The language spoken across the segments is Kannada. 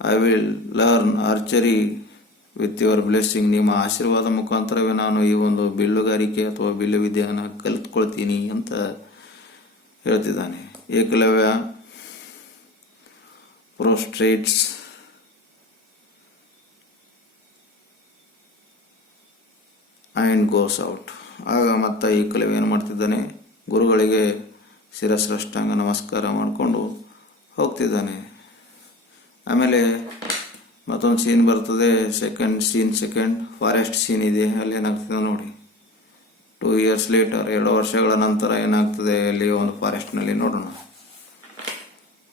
I will learn archery with your blessing. ನಿಮ್ಮ ಆಶೀರ್ವಾದ ಮುಖಾಂತರವೇ ನಾನು ಈ ಒಂದು ಬಿಲ್ಲುಗಾರಿಕೆ ಅಥವಾ ಬಿಲ್ಲು ವಿದ್ಯೆಯನ್ನು ಕಲಿತ್ಕೊಳ್ತೀನಿ ಅಂತ ಹೇಳ್ತಿದ್ದಾನೆ. Ekalavya prostrates and goes out. ಆಗ ಮತ್ತೆ ಏಕಲವ್ಯ ಏನು ಮಾಡ್ತಿದ್ದಾನೆ, ಗುರುಗಳಿಗೆ ಶಿರಸ್ರಷ್ಟಾಂಗ ನಮಸ್ಕಾರ ಮಾಡಿಕೊಂಡು ಹೋಗ್ತಿದ್ದಾನೆ. ಆಮೇಲೆ ಮತ್ತೊಂದು ಸೀನ್ ಬರ್ತದೆ, ಸೆಕೆಂಡ್ ಫಾರೆಸ್ಟ್ ಸೀನ್ ಇದೆ. ಅಲ್ಲಿ ಏನಾಗ್ತದೆ ನೋಡಿ, 2 years later, 2 ವರ್ಷಗಳ ನಂತರ ಏನಾಗ್ತದೆ ಅಲ್ಲಿ ಒಂದು ಫಾರೆಸ್ಟ್ನಲ್ಲಿ ನೋಡೋಣ.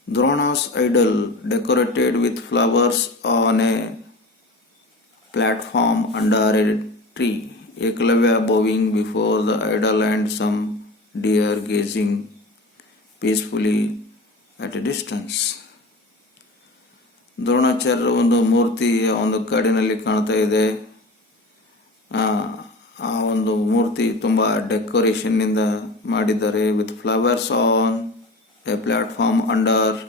Drona's idol decorated with flowers on a platform under a tree. Ekalavya bowing before the idol and some deer gazing peacefully at a distance. ದ್ರೋಣಾಚಾರ್ಯರ ಒಂದು ಮೂರ್ತಿ ಒಂದು ಕಾಡಿನಲ್ಲಿ ಕಾಣ್ತಾ ಇದೆ. ಆ ಒಂದು ಮೂರ್ತಿ ತುಂಬ ಡೆಕೋರೇಷನ್ನಿಂದ ಮಾಡಿದ್ದಾರೆ. With flowers on a platform under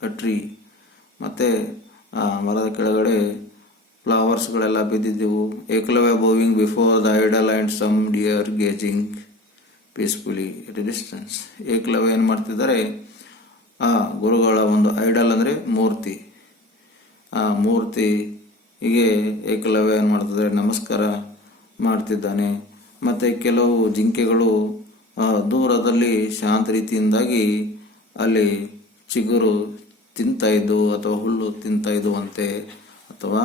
a tree. ಮತ್ತು ಮರದ ಕೆಳಗಡೆ ಫ್ಲವರ್ಸ್ಗಳೆಲ್ಲ ಬಿದ್ದಿದ್ದೆವು. Ekalavya bowing before the idol and some deer gazing peacefully at a distance. Ekalavya ಏನು ಮಾಡ್ತಿದ್ದಾರೆ, ಆ ಗುರುಗಳ ಒಂದು ಐಡಲ್ ಅಂದರೆ ಮೂರ್ತಿ, ಆ ಮೂರ್ತಿಗೆ ಏಕಲವ್ಯ ಏನು ಮಾಡ್ತಿದ್ದಾರೆ, ನಮಸ್ಕಾರ ಮಾಡ್ತಿದ್ದಾನೆ. ಮತ್ತು ಕೆಲವು ಜಿಂಕೆಗಳು ದೂರದಲ್ಲಿ ಶಾಂತ ರೀತಿಯಿಂದಾಗಿ ಅಲ್ಲಿ ಚಿಗುರು ತಿಂತಾ ಇದ್ದು ಅಥವಾ ಹುಲ್ಲು ತಿಂತಾ ಇದ್ದುವಂತೆ, ಅಥವಾ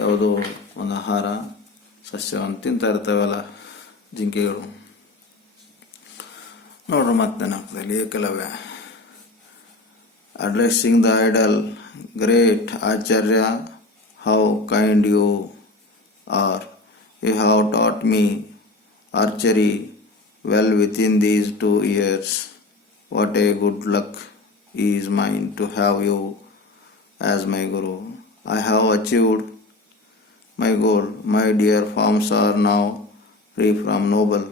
ಯಾವುದೋ ಒಂದು ಆಹಾರ ಸಸ್ಯವನ್ನು ತಿಂತಾ ಇರ್ತಾವಲ್ಲ ಜಿಂಕೆಗಳು. ನೋಡ್ರಿ ಮತ್ತೇನಾಗ್ತದೆ, Ekalavya addressing the idol, great Acharya, how kind you are. You have taught me archery well within these 2 years. What a good luck is mine to have you as my guru. I have achieved my goal. My dear forms are now free from noble.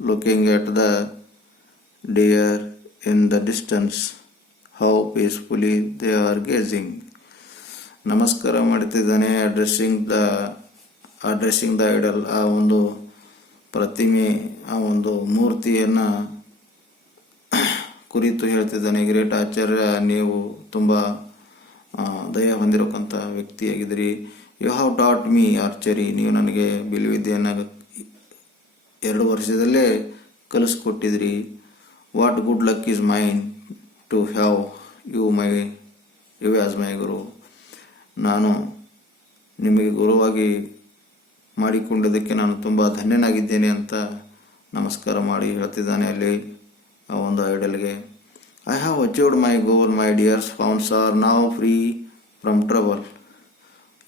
Looking at the deer in the distance, how peacefully they are gazing. ನಮಸ್ಕಾರ ಮಾಡ್ತಿದ್ದಾನೆ. ಅಡ್ರೆಸ್ಸಿಂಗ್ ದ ಐಡಲ್, ಆ ಒಂದು ಪ್ರತಿಮೆ, ಆ ಒಂದು ಮೂರ್ತಿಯನ್ನು ಕುರಿತು ಹೇಳ್ತಿದ್ದಾನೆ. ಗ್ರೇಟ್ ಆಚಾರ್ಯ, ನೀವು ತುಂಬ ದಯ ಹೊಂದಿರಕ್ಕಂಥ ವ್ಯಕ್ತಿಯಾಗಿದ್ದೀರಿ. You have taught me archery, ನೀವು ನನಗೆ ಬಿಲ್ಲುವಿದ್ಯೆಯನ್ನು 2 ವರ್ಷದಲ್ಲೇ ಕಲಿಸ್ಕೊಟ್ಟಿದ್ರಿ. What good luck is mine to have you as my guru. ನಾನು ನಿಮಗೆ ಗುರುವಾಗಿ ಮಾಡಿಕೊಂಡಿದ್ದಕ್ಕೆ ನಾನು ತುಂಬ ಧನ್ಯನಾಗಿದ್ದೇನೆ ಅಂತ ನಮಸ್ಕಾರ ಮಾಡಿ ಹೇಳ್ತಿದ್ದಾನೆ ಅಲ್ಲಿ ಆ ಒಂದು ಐಡಲ್ಗೆ. I have achieved my goal, my deer's fawns are now free from trouble.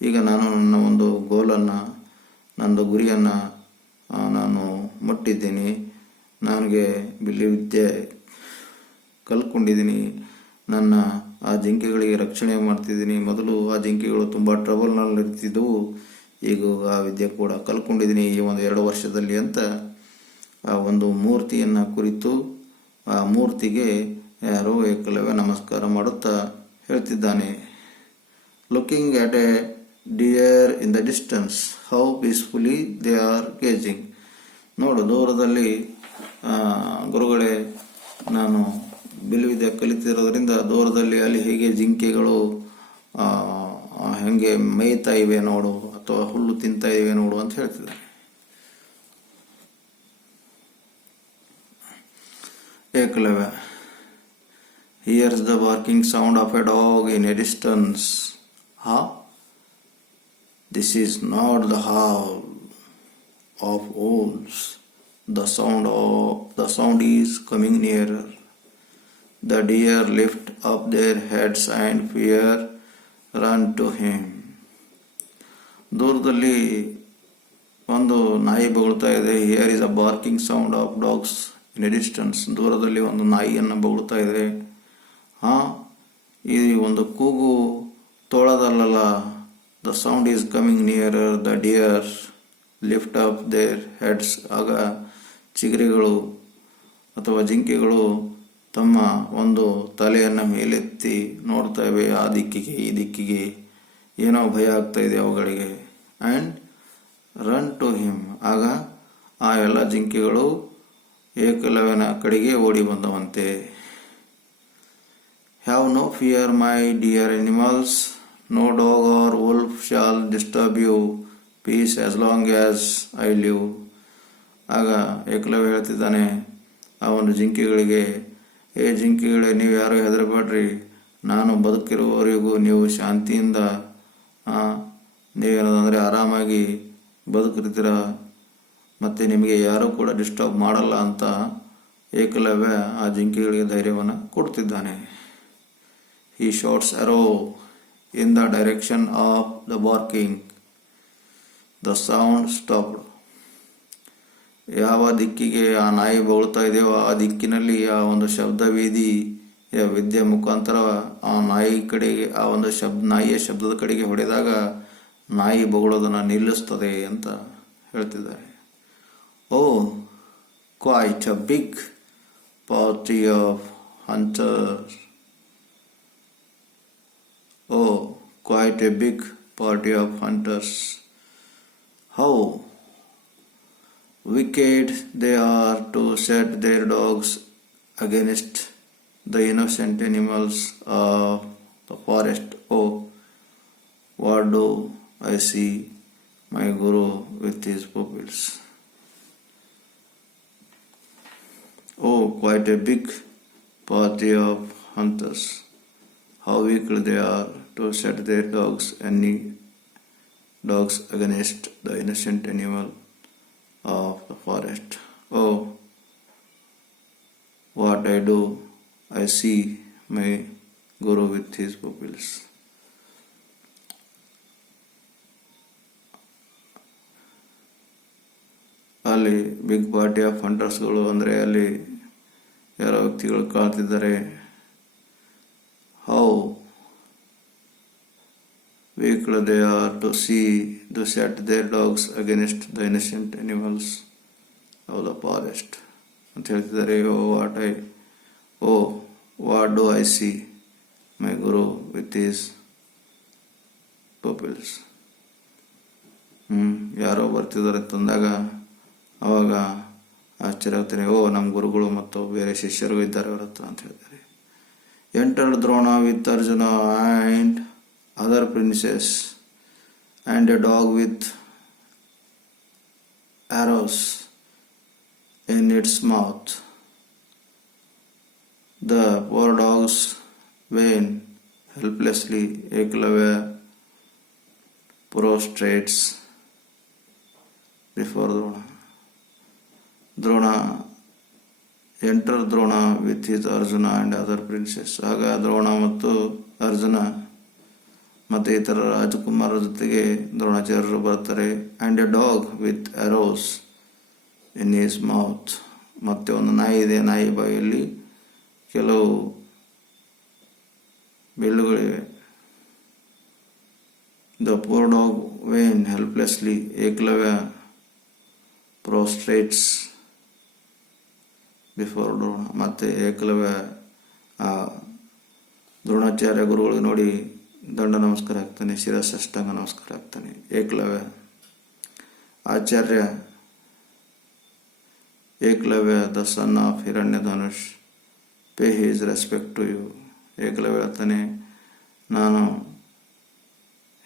ಈಗ ನಾನು ನನ್ನ ಒಂದು ಗೋಲನ್ನು, ನಂದು ಗುರಿಯನ್ನು ನಾನು ಮುಟ್ಟಿದ್ದೀನಿ. ನನಗೆ ಬಿಲ್ಲುವಿದ್ಯೆ ಕಲ್ತ್ಕೊಂಡಿದ್ದೀನಿ. ನನ್ನ ಆ ಜಿಂಕೆಗಳಿಗೆ ರಕ್ಷಣೆ ಮಾಡ್ತಿದ್ದೀನಿ. ಮೊದಲು ಆ ಜಿಂಕೆಗಳು ತುಂಬ ಟ್ರಬಲ್ನಲ್ಲಿ ಇರ್ತಿದ್ದವು, ಈಗ ಆ ವಿದ್ಯೆ ಕೂಡ ಕಲ್ತ್ಕೊಂಡಿದ್ದೀನಿ ಈ ಒಂದು 2 ವರ್ಷದಲ್ಲಿ ಅಂತ ಆ ಒಂದು ಮೂರ್ತಿಯನ್ನು ಕುರಿತು ಆ ಮೂರ್ತಿಗೆ ಯಾರೋ ಏಕಲವ್ಯ ನಮಸ್ಕಾರ ಮಾಡುತ್ತಾ ಹೇಳ್ತಿದ್ದಾನೆ. Looking at a deer in the distance, how peacefully they are gazing. ನೋಡು, ದೂರದಲ್ಲಿ ಗುರುಗಳೇ, ನಾನು ಬಿಲ್ಲುವಿದ್ಯೆ ಕಲಿತಿರೋದ್ರಿಂದ ದೂರದಲ್ಲಿ ಅಲ್ಲಿ ಹೇಗೆ ಜಿಂಕೆಗಳು ಹೆಂಗೆ ಮೇಯ್ತಾ ಇವೆ ನೋಡು, ಅಥವಾ ಹುಲ್ಲು ತಿಂತಾ ಇವೆ ನೋಡು ಅಂತ ಹೇಳ್ತಿದ್ದಾರೆ. Eklavya hears the barking sound of a dog in a distance. This is not the howl of wolves. The sound is coming nearer. The deer lift up their heads and fear run to him. ದೂರದಲ್ಲಿ ಒಂದು ನಾಯಿ ಬೊಗಳ್ತಾ ಇದೆ. Here is a barking sound of dogs in a distance. ದೂರದಲ್ಲಿ ಒಂದು ನಾಯಿಯನ್ನು ಬೊಗಳ್ತಾ ಇದೆ. ಈ ಒಂದು ಕೂಗು ತೋಳದಲ್ಲ. The sound is coming nearer. The deer lift up their heads. ಆಗ ಚಿಗರಿಗಳು ಅಥವಾ ಜಿಂಕೆಗಳು ತಮ್ಮ ಒಂದು ತಲೆಯನ್ನು ಮೇಲೆತ್ತಿ ನೋಡ್ತಾ ಇವೆ ಆ ದಿಕ್ಕಿಗೆ ಈ ದಿಕ್ಕಿಗೆ. ಏನೋ ಭಯ ಆಗ್ತಾ ಇದೆ ಅವುಗಳಿಗೆ. ಆ್ಯಂಡ್ ರನ್ ಟು ಹಿಮ್, ಆಗ ಆ ಎಲ್ಲ ಜಿಂಕೆಗಳು ಏಕಲವ್ಯನ ಕಡೆಗೆ ಓಡಿ ಬಂದವಂತೆ. Have no fear my dear animals, no dog or wolf shall disturb you, peace as long as I live. ಆಗ ಏಕಲವ್ಯ ಹೇಳ್ತಿದ್ದಾನೆ ಆ ಒಂದು ಜಿಂಕೆಗಳಿಗೆ, ಜಿಂಕೆಗಳೇ, ನೀವು ಯಾರು ಹೆದರಬೇಡ್ರಿ, ನಾನು ಬದುಕಿರುವವರೆಗೂ ನೀವು ಶಾಂತಿಯಿಂದ ನೀವೇನದಂದರೆ ಆರಾಮಾಗಿ ಬದುಕಿರ್ತೀರ, ಮತ್ತು ನಿಮಗೆ ಯಾರೂ ಕೂಡ ಡಿಸ್ಟರ್ಬ್ ಮಾಡಲ್ಲ ಅಂತ ಏಕಲವ್ಯ ಆ ಜಿಂಕೆಗಳಿಗೆ ಧೈರ್ಯವನ್ನು ಕೊಡ್ತಿದ್ದಾನೆ. He shots arrow in the direction of the barking, the sound stopped. ಯಾವ ದಿಕ್ಕಿಗೆ ಆ ನಾಯಿ ಬೊಗಳ್ತಾ ಇದೆಯೋ ಆ ದಿಕ್ಕಿನಲ್ಲಿ ಆ ಒಂದು ಶಬ್ದ ವಿದ್ಯೆ ಮುಖಾಂತರ ಆ ನಾಯಿ ಕಡೆಗೆ, ಆ ಒಂದು ನಾಯಿಯ ಶಬ್ದದ ಕಡೆಗೆ ಹೊಡೆದಾಗ ನಾಯಿ ಬೊಗಳೋದನ್ನು ನಿಲ್ಲಿಸ್ತದೆ ಅಂತ ಹೇಳ್ತಿದ್ದಾರೆ. Oh quite a big party of hunters, oh quite a big party of hunters, how wicked they are to set their dogs against the innocent animals of the forest. Oh, what do I see my Guru with his pupils? Oh, quite a big party of hunters. How wicked they are to set their dogs against the innocent animal of the forest. Oh, what I see my Guru with his pupils. ಅಲ್ಲಿ ಬಿಗ್ ಪಾರ್ಟಿ ಆಫ್ ಹಂಟರ್ಸ್ಗಳು ಅಂದರೆ ಅಲ್ಲಿ ಯಾರೋ ವ್ಯಕ್ತಿಗಳು ಕಾಣ್ತಿದ್ದಾರೆ. How wicked they are to set their dogs against the innocent animals of the forest ಅಂತ ಹೇಳ್ತಿದ್ದಾರೆ. What do I see my guru with his pupils. ಯಾರೋ ಬರ್ತಿದ್ದಾರೆ ತಂದಾಗ ಅವಾಗ ಆಶ್ಚರ್ಯ ಆಗ್ತಾನೆ, ನಮ್ಮ ಗುರುಗಳು ಮತ್ತು ಬೇರೆ ಶಿಷ್ಯರು ಇದ್ದಾರೆ ಅವರ ಹತ್ರ ಅಂತ ಹೇಳ್ತಾರೆ. Enter Drona with Arjuna and other princess and a dog with arrows in its mouth. The poor dogs whine helplessly. Eklavya prostrates before Drona. Enter Drona with his Arjuna and other princess. ಆಗ ದ್ರೋಣ ಮತ್ತು ಅರ್ಜುನ ಮತ್ತು ಇತರ ರಾಜಕುಮಾರರ ಜೊತೆಗೆ ದ್ರೋಣಾಚಾರ್ಯರು ಬರ್ತಾರೆ. And a dog with arrows in his mouth, ಮತ್ತೆ ಒಂದು ನಾಯಿ ಇದೆ, ನಾಯಿ ಬಾಯಲ್ಲಿ ಕೆಲವು ಬೆಳ್ಳುಗಳಿವೆ. The poor dog whine helplessly. Ekalavya prostrates before Drona. ಮತ್ತೆ ಏಕಲವ್ಯ ದ್ರೋಣಾಚಾರ್ಯ ಗುರುಗಳಿಗೆ ನೋಡಿ ದಂಡ ನಮಸ್ಕಾರ ಆಗ್ತಾನೆ, ಶಿರಸಾಷ್ಟಾಂಗ ನಮಸ್ಕಾರ ಆಗ್ತಾನೆ. Ekalavya Acharya Ekalavya the son of Hiranya Dhanush pay his respect to you. Ekalavya ಹೇಳ್ತಾನೆ, ನಾನು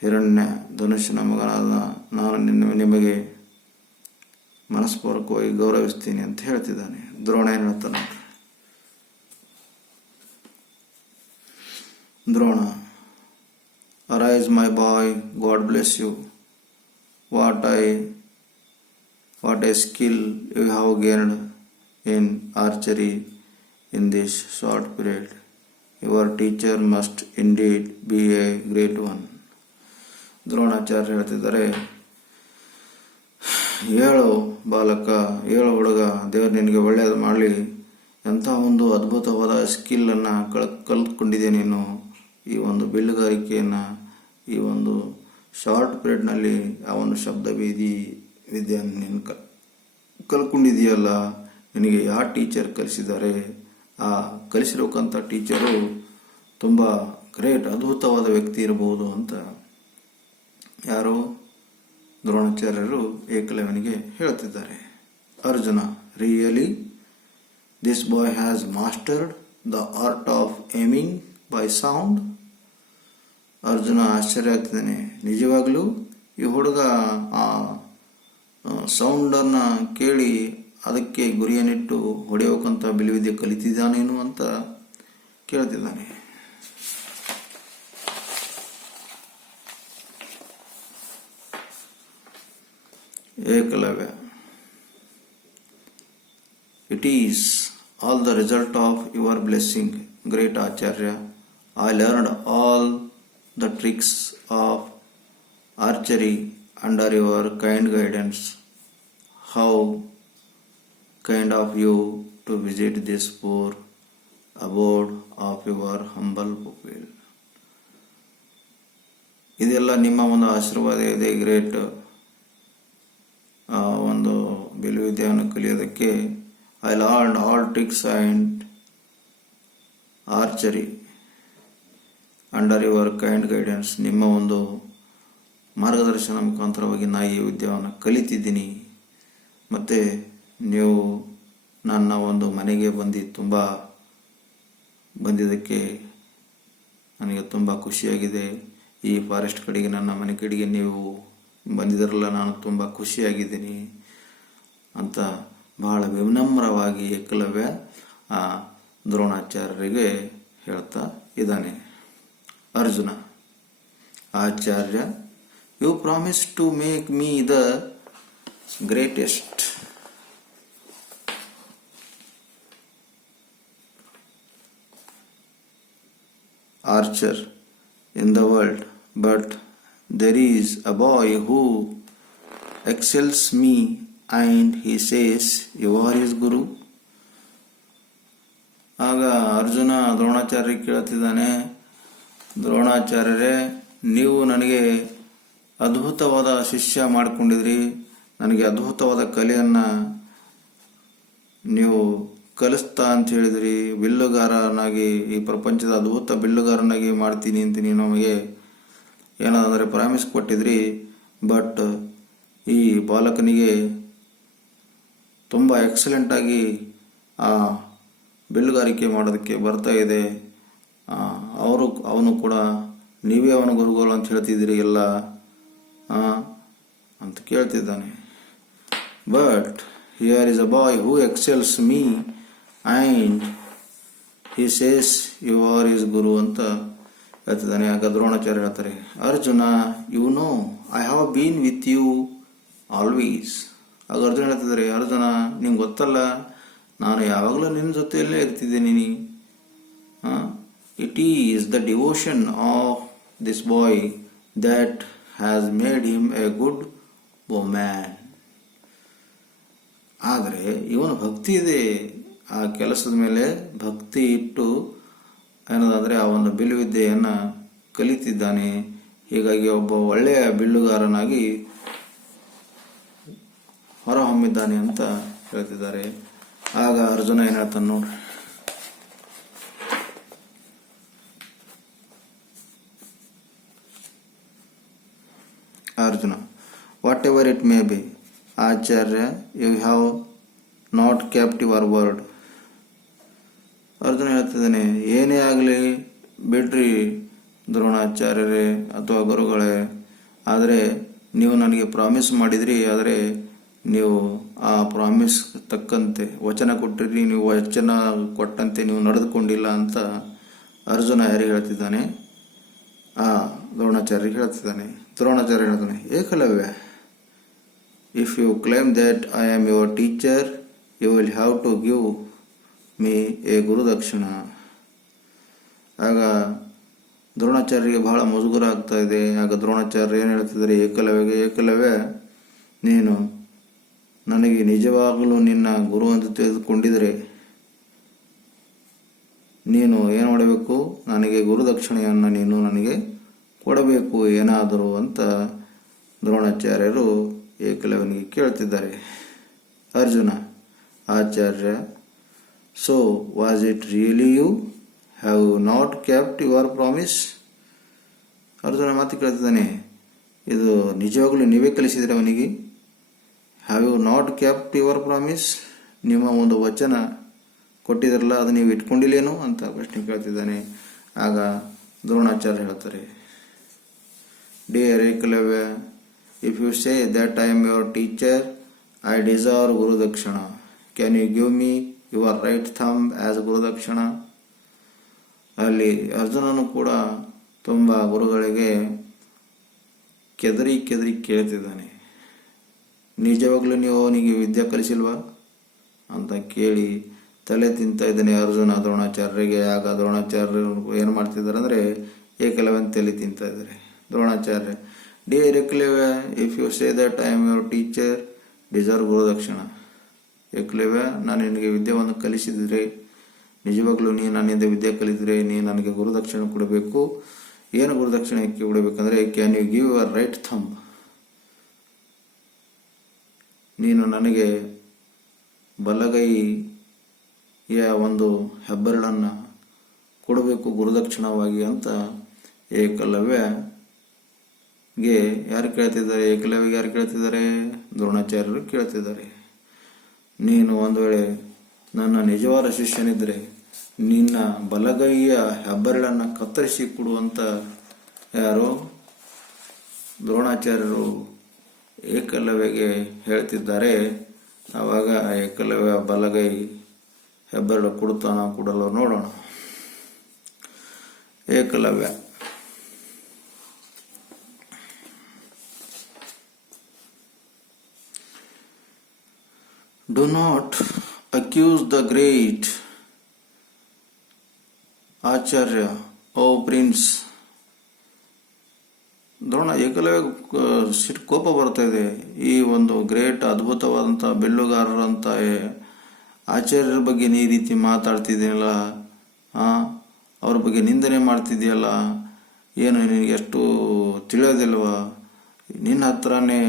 ಹಿರಣ್ಯ ಧನುಷ್ಯನ ಮಗನಾದ ನಾನು ನಿಮಗೆ ಮನಸ್ಪೂರ್ವಕವಾಗಿ ಗೌರವಿಸ್ತೀನಿ ಅಂತ ಹೇಳ್ತಿದ್ದಾನೆ. ದ್ರೋಣ ಏನು ಹೇಳ್ತಾನೆ? Drona, arise my boy, God bless you. What a skill you have gained in archery in this short period. Your teacher must indeed be a great one. Dronacharya ಹೇಳ್ತಿದ್ದಾರೆ, ಹೇಳು ಬಾಲಕ, ಹೇಳು ಹುಡುಗ, ದೇವರು ನಿನಗೆ ಒಳ್ಳೆಯದು ಮಾಡಲಿ. ಎಂಥ ಒಂದು ಅದ್ಭುತವಾದ ಸ್ಕಿಲ್ಲನ್ನು ಕಲ್ತ್ಕೊಂಡಿದ್ದೆ ನೀನು. ಈ ಒಂದು ಬಿಲ್ಲುಗಾರಿಕೆಯನ್ನು ಈ ಒಂದು ಶಾರ್ಟ್ ಪೀರಿಯಡ್ನಲ್ಲಿ ಆ ಒಂದು ಶಬ್ದ ವಿದ್ಯೆಯನ್ನು ನೀನು ಕಲ್ತ್ಕೊಂಡಿದೆಯಲ್ಲ, ನಿನಗೆ ಯಾವ ಟೀಚರ್ ಕಲಿಸಿದ್ದಾರೆ? ಆ ಕಲಿಸಿರೋಕ್ಕಂಥ ಟೀಚರು ತುಂಬ ಗ್ರೇಟ್, ಅದ್ಭುತವಾದ ವ್ಯಕ್ತಿ ಇರಬಹುದು ಅಂತ ಯಾರು? ದ್ರೋಣಾಚಾರ್ಯರು ಏಕಲವ್ಯನಿಗೆ ಹೇಳ್ತಿದ್ದಾರೆ. Arjuna, really this boy has mastered the art of aiming by sound. Arjuna ಆಶ್ಚರ್ಯ ಆಗ್ತಿದ್ದಾನೆ. ನಿಜವಾಗ್ಲೂ ಈ ಹುಡುಗ ಆ ಸೌಂಡನ್ನು ಕೇಳಿ ಅದಕ್ಕೆ ಗುರಿಯನ್ನಿಟ್ಟು ಹೊಡೆಯೋಕಂತ ಬಿಲ್ವಿದ್ಯೆ ಕಲಿತಿದ್ದಾನೇನು ಅಂತ ಕೇಳ್ತಿದ್ದಾನೆ. Ekalavya, it is all the result of your blessing, great Acharya. I learned all the tricks of archery under your kind guidance. How kind of you to visit this poor abode of your humble pupil. ಇದೆಲ್ಲ ನಿಮ್ಮ ಒಂದು ಆಶೀರ್ವಾದ ಇದೆ. ಗ್ರೇಟ್ ಒಂದು ಬಿಲ್ವಿದ್ಯೆಯನ್ನು ಕಲಿಯೋದಕ್ಕೆ I learned all tricks and archery under your kind guidance. ನಿಮ್ಮ ಒಂದು ಮಾರ್ಗದರ್ಶನ ಮುಖಾಂತರವಾಗಿ ನಾ ಈ ವಿದ್ಯೆಯನ್ನು ಕಲಿತಿದ್ದೀನಿ. ಮತ್ತು ನೀವು ನನ್ನ ಒಂದು ಮನೆಗೆ ಬಂದಿದ್ದಕ್ಕೆ ನನಗೆ ತುಂಬ ಖುಷಿಯಾಗಿದೆ. ಈ ಫಾರೆಸ್ಟ್ ಕಡೆಗೆ, ನನ್ನ ಮನೆ ಕಡೆಗೆ ನೀವು ಬಂದಿದ್ರಲ್ಲ, ನಾನು ತುಂಬ ಖುಷಿಯಾಗಿದ್ದೀನಿ ಅಂತ ಬಹಳ ವಿನಮ್ರವಾಗಿ ಏಕಲವ್ಯ ಆ ದ್ರೋಣಾಚಾರ್ಯರಿಗೆ ಹೇಳ್ತಾ ಇದ್ದಾನೆ. Arjuna, Acharya, you promise to make me the greatest archer in the world, but there is a boy who excels me and he says you are his guru. ಆಗ ಅರ್ಜುನ ದ್ರೋಣಾಚಾರ್ಯರಿಗೆ ಕೇಳ್ತಿದ್ದಾನೆ, ದ್ರೋಣಾಚಾರ್ಯರೇ, ನೀವು ನನಗೆ ಅದ್ಭುತವಾದ ಶಿಷ್ಯ ಮಾಡಿಕೊಂಡಿದ್ರಿ, ನನಗೆ ಅದ್ಭುತವಾದ ಕಲೆಯನ್ನು ನೀವು ಕಲಿಸ್ತಾ ಅಂತ ಹೇಳಿದ್ರಿ, ಬಿಲ್ಲುಗಾರನಾಗಿ, ಈ ಪ್ರಪಂಚದ ಅದ್ಭುತ ಬಿಲ್ಲುಗಾರನಾಗಿ ಮಾಡ್ತೀನಿ ಅಂತ ನೀವು ನಮಗೆ ಏನಾದರೆ ಪ್ರಾಮಿಸ್ ಕೊಟ್ಟಿದ್ರಿ. ಬಟ್ ಈ ಬಾಲಕನಿಗೆ ತುಂಬ ಎಕ್ಸಲೆಂಟಾಗಿ ಆ ಬಿಲ್ಲುಗಾರಿಕೆ ಮಾಡೋದಕ್ಕೆ ಬರ್ತಾ ಇದೆ. ಅವನು ಕೂಡ ನೀವೇ ಅವನ ಗುರುಗಳು ಅಂತ ಹೇಳ್ತಿದ್ದೀರಿ ಎಲ್ಲ ಅಂತ ಕೇಳ್ತಿದ್ದಾನೆ. But here is a boy who excels me and he says you are his guru ಅಂತ ಹೇಳ್ತಿದ್ದಾನೆ. ಆಗ ದ್ರೋಣಾಚಾರ್ಯ ಹೇಳ್ತಾರೆ, Arjuna, you know I have been with you always. ಆಗ ಅರ್ಜುನ ಹೇಳ್ತಿದ್ದಾರೆ, ಅರ್ಜುನ, ನಿಂಗೆ ಗೊತ್ತಲ್ಲ, ನಾನು ಯಾವಾಗಲೂ ನಿನ್ನ ಜೊತೆಯಲ್ಲೇ ಇರ್ತಿದ್ದೀನಿ. It is the devotion of this boy that has made him a good women. ಆದರೆ ಇವನು ಭಕ್ತಿ ಇದೆ, ಆ ಕೆಲಸದ ಮೇಲೆ ಭಕ್ತಿ ಇಟ್ಟು ಏನದಂದರೆ ಆ ಒಂದು ಬಿಲ್ಲುವಿದ್ಯೆಯನ್ನು ಕಲಿತಿದ್ದಾನೆ. ಹೀಗಾಗಿ ಒಬ್ಬ ಒಳ್ಳೆಯ ಬಿಲ್ಲುಗಾರನಾಗಿ ಹೊರಹೊಮ್ಮಿದ್ದಾನೆ ಅಂತ ಹೇಳ್ತಿದ್ದಾರೆ. ಆಗ ಅರ್ಜುನ ಏನು ಹೇಳ್ತಾನೆ ನೋಡ್ರಿ. Arjuna, whatever it may be Acharya, you have not kept your word. Arjuna ಹೇಳ್ತಿದ್ದಾನೆ, ಏನೇ ಆಗಲಿ ಬಿಡ್ರಿ ದ್ರೋಣಾಚಾರ್ಯರೇ ಅಥವಾ ಗುರುಗಳೇ, ಆದರೆ ನೀವು ನನಗೆ ಪ್ರಾಮಿಸ್ ಮಾಡಿದ್ರಿ, ಆದರೆ ನೀವು ಆ ಪ್ರಾಮಿಸ್ ತಕ್ಕಂತೆ ವಚನ ಕೊಟ್ಟಿರಿ, ನೀವು ವಚನ ಕೊಟ್ಟಂತೆ ನೀವು ನಡೆದುಕೊಂಡಿಲ್ಲ ಅಂತ ಅರ್ಜುನ ಯಾರಿಗೆ ಹೇಳ್ತಿದ್ದಾನೆ? ದ್ರೋಣಾಚಾರ್ಯರಿಗೆ ಹೇಳ್ತಿದ್ದಾನೆ. ದ್ರೋಣಾಚಾರ್ಯ ಹೇಳ್ತಾನೆ, Ekalavya, if you claim that I am your teacher, you will have to give me a gurudakshina. ಆಗ ದ್ರೋಣಾಚಾರ್ಯರಿಗೆ ಬಹಳ ಮುಜುಗರ ಆಗ್ತಾ ಇದೆ. ಆಗ ದ್ರೋಣಾಚಾರ್ಯ ಏನು ಹೇಳ್ತಿದ್ದಾರೆ ಏಕಲವ್ಯಗೆ, ಏಕಲವ್ಯ, ನೀನು ನನಗೆ ನಿಜವಾಗಲೂ ನಿನ್ನ ಗುರು ಅಂತ ತೆಗೆದುಕೊಂಡಿದರೆ ನೀನು ಏನು ಮಾಡಬೇಕು? ನನಗೆ ಗುರುದಕ್ಷಿಣೆಯನ್ನು ನೀನು ನನಗೆ ಕೊಡಬೇಕು ಏನಾದರೂ ಅಂತ ದ್ರೋಣಾಚಾರ್ಯರು ಏಕಲವ್ಯನಿಗೆ ಕೇಳ್ತಿದ್ದಾರೆ. Arjuna, Acharya, so was it really you have not kept your promise? Arjuna ಮಾತು ಕೇಳ್ತಿದ್ದಾನೆ, ಇದು ನಿಜವಾಗ್ಲೂ ನೀವೇ ಕಲಿಸಿದ್ರೆ ಅವನಿಗೆ? Have you not kept your promise? ನಿಮ್ಮ ಒಂದು ವಚನ ಕೊಟ್ಟಿದ್ರಲ್ಲ, ಅದು ನೀವು ಇಟ್ಕೊಂಡಿಲ್ಲೇನು ಅಂತ ಪ್ರಶ್ನೆ ಕೇಳ್ತಿದ್ದಾನೆ. ಆಗ ದ್ರೋಣಾಚಾರ್ಯ ಹೇಳ್ತಾರೆ, dear Ekalavya, if you say that I am your teacher, I deserve gurudakshina. Can you give me your right thumb as gurudakshina? ಅಲ್ಲಿ ಅರ್ಜುನನು ಕೂಡ ತುಂಬ ಗುರುಗಳಿಗೆ ಕೆದರಿ ಕೇಳ್ತಿದ್ದಾನೆ, ನಿಜವಾಗ್ಲೂ ನೀವು ಅವನಿಗೆ ವಿದ್ಯೆ ಕಲಿಸಿಲ್ವಾ ಅಂತ ಕೇಳಿ ತಲೆ ತಿಂತ ಇದ್ದಾನೆ ಅರ್ಜುನ ದ್ರೋಣಾಚಾರ್ಯರಿಗೆ. ಆಗ ದ್ರೋಣಾಚಾರ್ಯರು ಏನು ಮಾಡ್ತಿದ್ದಾರೆ ಅಂದರೆ ಏಕಲವ್ಯನ ತಲೆ ತಿಂತ ಇದ್ದಾರೆ. Dronacharya, dear Ekalavya, if you say that I am your teacher, deserve gurudakshina. Ekalavya, ನಾನು ನಿನಗೆ ವಿದ್ಯೆಯನ್ನು ಕಲಿಸಿದ್ರೆ, ನಿಜವಾಗ್ಲೂ ನೀ ನನ್ನಿಂದ ವಿದ್ಯೆ ಕಲಿಸಿದ್ರೆ ನೀ ನನಗೆ ಗುರುದಕ್ಷಿಣೆ ಕೊಡಬೇಕು. ಏನು ಗುರುದಕ್ಷಿಣೆ ಕೊಡಬೇಕಂದ್ರೆ, can you give your right thumb? ನೀನು ನನಗೆ ಬಲಗೈಯ ಒಂದು ಹೆಬ್ಬೆರಳನ್ನು ಕೊಡಬೇಕು ಗುರುದಕ್ಷಿಣವಾಗಿ ಅಂತ ಏಕಲವ್ಯಗೆ ಯಾರು ಕೇಳ್ತಿದ್ದಾರೆ? ಏಕಲವ್ಯಗೆ ಯಾರು ಕೇಳ್ತಿದ್ದಾರೆ? ದ್ರೋಣಾಚಾರ್ಯರು ಕೇಳ್ತಿದ್ದಾರೆ. ನೀನು ಒಂದು ವೇಳೆ ನನ್ನ ನಿಜವಾದ ಶಿಷ್ಯನಿದ್ರೆ ನಿನ್ನ ಬಲಗೈಯ ಹೆಬ್ಬೆರಳನ್ನು ಕತ್ತರಿಸಿ ಕೊಡುವಂತ ಯಾರು? ದ್ರೋಣಾಚಾರ್ಯರು ಏಕಲವ್ಯಗೆ ಹೇಳ್ತಿದ್ದಾರೆ. ಆವಾಗ ಏಕಲವ್ಯ ಬಲಗೈ ಹೆಬ್ಬೆರಳು ಕೊಡುತ್ತಾನ ಕೊಡಲು ನೋಡೋಣ. Eklavya, do not accuse the great Acharya, O Prince. Drona Eklavya ಕೋಪ ಬರ್ತಾ ಇದೆ. ಈ ಒಂದು ಗ್ರೇಟ್ ಅದ್ಭುತವಾದಂಥ ಬೆಳ್ಳುಗಾರರಂತ ಆಚಾರ್ಯರ ಬಗ್ಗೆ ನೀ ರೀತಿ ಮಾತಾಡ್ತಿದ್ದೀಯಲ್ಲ, ಅವ್ರ ಬಗ್ಗೆ ನಿಂದನೆ ಮಾಡ್ತಿದ್ದೀಯಲ್ಲ, ಏನು ನಿನಗೆ ಎಷ್ಟು ತಿಳಿಯೋದಿಲ್ವಾ? ನಿನ್ನ ಹತ್ರನೇ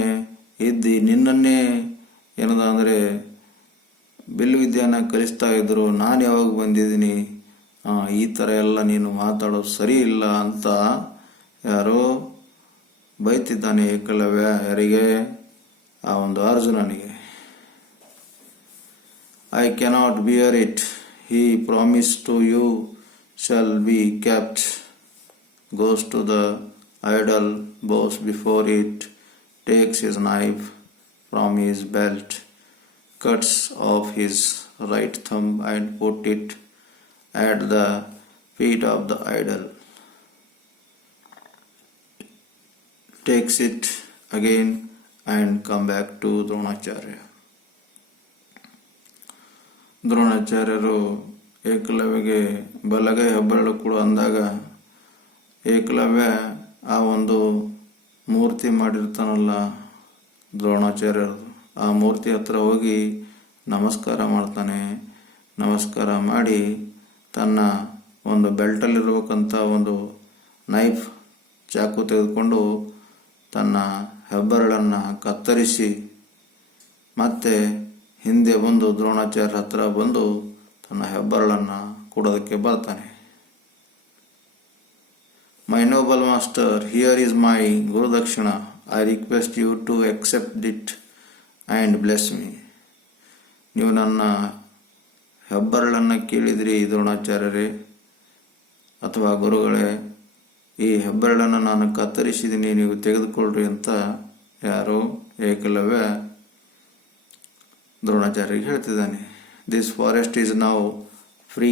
ಇದ್ದು ನಿನ್ನನ್ನೇ ಏನದ ಅಂದರೆ ಬಿಲ್ಲು ವಿದ್ಯೆಯನ್ನು ಕಲಿಸ್ತಾ ಇದ್ರು, ನಾನು ಯಾವಾಗ ಬಂದಿದ್ದೀನಿ, ಈ ಥರ ಎಲ್ಲ ನೀನು ಮಾತಾಡೋದು ಸರಿ ಇಲ್ಲ ಅಂತ ಯಾರೋ ಬೈತಿದ್ದಾನೆ ಏಕಲವ್ಯ. ಯಾರಿಗೆ? ಆ ಒಂದು ಅರ್ಜುನನಿಗೆ. I cannot bear it. He promise to you shall be kept. Goes to the idol, bows before it, takes his knife from his belt, cuts off his right thumb and put it at the feet of the idol, takes it again and come back to Dronacharya. ದ್ರೋಣಾಚಾರ್ಯರು ಏಕಲವ್ಯಗೆ ಬಲಗೈ ಹೆಬ್ಬೆರಳು ಕೊಡು ಅಂದಾಗ ಏಕಲವ್ಯ ಆ ಒಂದು ಮೂರ್ತಿ ಮಾಡಿರ್ತಾನಲ್ಲ ದ್ರೋಣಾಚಾರ್ಯರು, ಆ ಮೂರ್ತಿ ಹತ್ರ ಹೋಗಿ ನಮಸ್ಕಾರ ಮಾಡ್ತಾನೆ. ನಮಸ್ಕಾರ ಮಾಡಿ ತನ್ನ ಒಂದು ಬೆಲ್ಟಲ್ಲಿರ್ಬೇಕಂತ ಒಂದು ನೈಫ್ ಚಾಕು ತೆಗೆದುಕೊಂಡು ತನ್ನ ಹೆಬ್ಬೆರಳನ್ನು ಕತ್ತರಿಸಿ ಮತ್ತೆ ಹಿಂದೆ ಬಂದು ದ್ರೋಣಾಚಾರ್ಯ ಹತ್ರ ಬಂದು ತನ್ನ ಹೆಬ್ಬೆರಳನ್ನು ಕೊಡೋದಕ್ಕೆ ಬರ್ತಾನೆ. My noble master, here is my gurudakshina. I request you to accept it and bless me. ನೀವು ನನ್ನ ಹೆಬ್ಬೆರಳನ್ನು ಕೇಳಿದ್ರಿ ದ್ರೋಣಾಚಾರ್ಯರೇ ಅಥವಾ ಗುರುಗಳೇ, ಈ ಹೆಬ್ಬೆರಳನ್ನು ನಾನು ಕತ್ತರಿಸಿದ್ದೀನಿ, ನೀವು ತೆಗೆದುಕೊಳ್ಳ್ರಿ ಅಂತ ಯಾರೋ ಏಕಲವ್ಯ ದ್ರೋಣಾಚಾರ್ಯರಿಗೆ ಹೇಳ್ತಿದ್ದಾನೆ. This forest is now free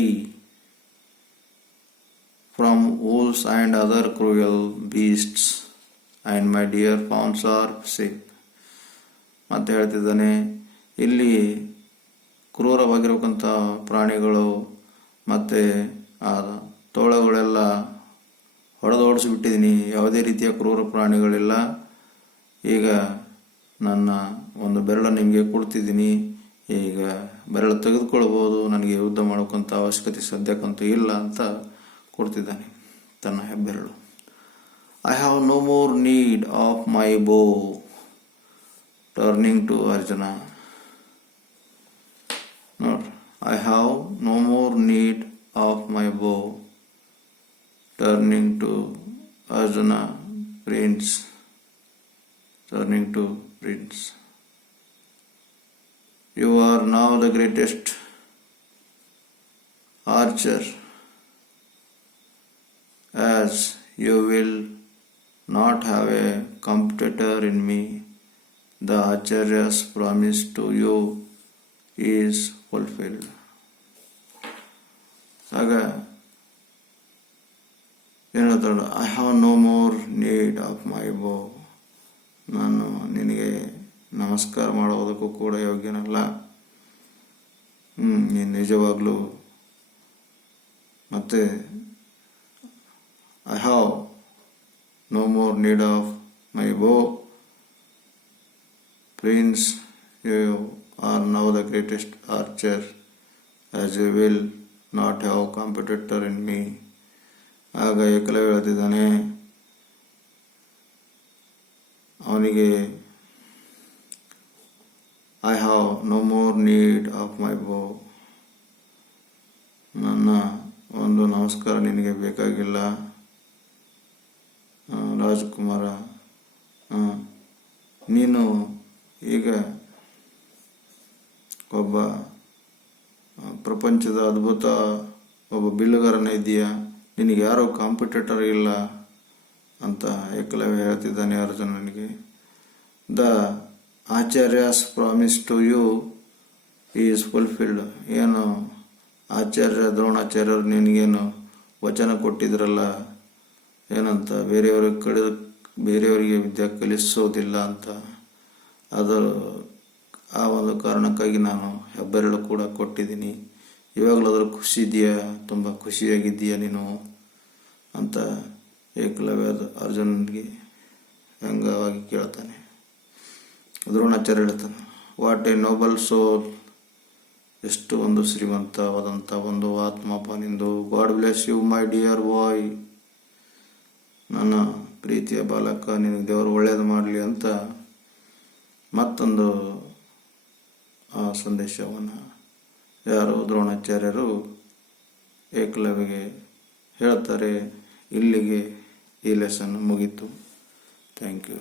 from wolves and other cruel beasts and my dear fawns are safe. ಮತ್ತೆ ಹೇಳ್ತಿದ್ದಾನೆ, ಇಲ್ಲಿ ಕ್ರೂರವಾಗಿರುವಂಥ ಪ್ರಾಣಿಗಳು ಮತ್ತು ಆ ತೋಳಗಳೆಲ್ಲ ಹೊಡೆದೋಡಿಸಿಬಿಟ್ಟಿದ್ದೀನಿ, ಯಾವುದೇ ರೀತಿಯ ಕ್ರೂರ ಪ್ರಾಣಿಗಳಿಲ್ಲ. ಈಗ ನನ್ನ ಒಂದು ಬೆರಳು ನಿಮಗೆ ಕೊಡ್ತಿದ್ದೀನಿ, ಈಗ ಬೆರಳು ತೆಗೆದುಕೊಳ್ಬೋದು, ನನಗೆ ಯುದ್ಧ ಮಾಡೋಕ್ಕಂಥ ಅವಶ್ಯಕತೆ ಸದ್ಯಕ್ಕಂತೂ ಇಲ್ಲ ಅಂತ ಕೊಡ್ತಿದ್ದಾನೆ ತನ್ನ ಹೆಬ್ಬೆರಳು. I have no more need of my bow. Turning to Arjuna. ನೋಡ್ರಿ, I have no more need of my bow. Turning to Arjuna prince. turning to Prince. You are now the greatest archer, as you will not have a competitor in me. The Acharya's promise to you is fulfilled. ಆಗ ಏನು ಹೇಳ್ತಾಳೆ, I have no more need of my bow. ನಾನು ನಿನಗೆ ನಮಸ್ಕಾರ ಮಾಡೋದಕ್ಕೂ ಕೂಡ ಯೋಗ್ಯನಲ್ಲ. ನೀನು ನಿಜವಾಗ್ಲೂ ಮತ್ತೆ I have no more need of my bow. Prince, you are now the greatest archer, as you will not have competitor in me. ಆಗ ಏಕಲವ್ಯ ಹೇಳ್ತಿದ್ದಾನೆ, ಅವನಿಗೆ I have no more need of my bow. ನನ್ನ ಒಂದು ನಮಸ್ಕಾರ ನಿನಗೆ ಬೇಕಾಗಿಲ್ಲ ರಾಜಕುಮಾರ. ನೀನು ಈಗ ಒಬ್ಬ ಪ್ರಪಂಚದ ಅದ್ಭುತ ಒಬ್ಬ ಬಿಲ್ಲುಗಾರನ ಇದೆಯಾ, ನಿನಗೆ ಯಾರೋ ಕಾಂಪಿಟೇಟರ್ ಇಲ್ಲ ಅಂತ ಏಕಲವ್ಯ ಹೇಳ್ತಿದ್ದಾನೆ ಅರ್ಜುನನಿಗೆ. The Acharya's promise to you is fulfilled. ಏನು ಆಚಾರ್ಯ ದ್ರೋಣಾಚಾರ್ಯರು ನಿನಗೇನು ವಚನ ಕೊಟ್ಟಿದ್ರಲ್ಲ, ಏನಂತ ಬೇರೆಯವರಿಗೆ ವಿದ್ಯೆ ಕಲಿಸೋದಿಲ್ಲ ಅಂತ, ಅದು ಆ ಒಂದು ಕಾರಣಕ್ಕಾಗಿ ನಾನು ಹೆಬ್ಬೆರಳು ಕೂಡ ಕೊಟ್ಟಿದ್ದೀನಿ. ಇವಾಗಲಾದರೂ ಖುಷಿ ಇದೆಯಾ, ತುಂಬ ಖುಷಿಯಾಗಿದ್ದೀಯಾ ನೀನು ಅಂತ ಏಕಲವ್ಯ ಅರ್ಜುನನಿಗೆ ವ್ಯಂಗ್ಯವಾಗಿ ಕೇಳ್ತಾನೆ. ದ್ರೋಣಾಚಾರ್ಯ ಹೇಳ್ತಾನೆ, ವಾಟ್ ಎ ನೋಬಲ್ ಸೋಲ್. ಎಷ್ಟು ಒಂದು ಶ್ರೀಮಂತವಾದಂಥ ಒಂದು ಆತ್ಮಪ್ಪ ನಿಂದು. God bless you my dear boy. ನನ್ನ ಪ್ರೀತಿಯ ಬಾಲಕ, ನಿನಗೆ ದೇವರು ಒಳ್ಳೆಯದು ಮಾಡಲಿ ಅಂತ ಮತ್ತೊಂದು ಆ ಸಂದೇಶವನ್ನು ಯಾರು ದ್ರೋಣಾಚಾರ್ಯರು ಏಕಲವ್ಯಗೆ ಹೇಳ್ತಾರೆ. ಇಲ್ಲಿಗೆ ಈ ಲೆಸನ್ ಮುಗೀತು. Thank you.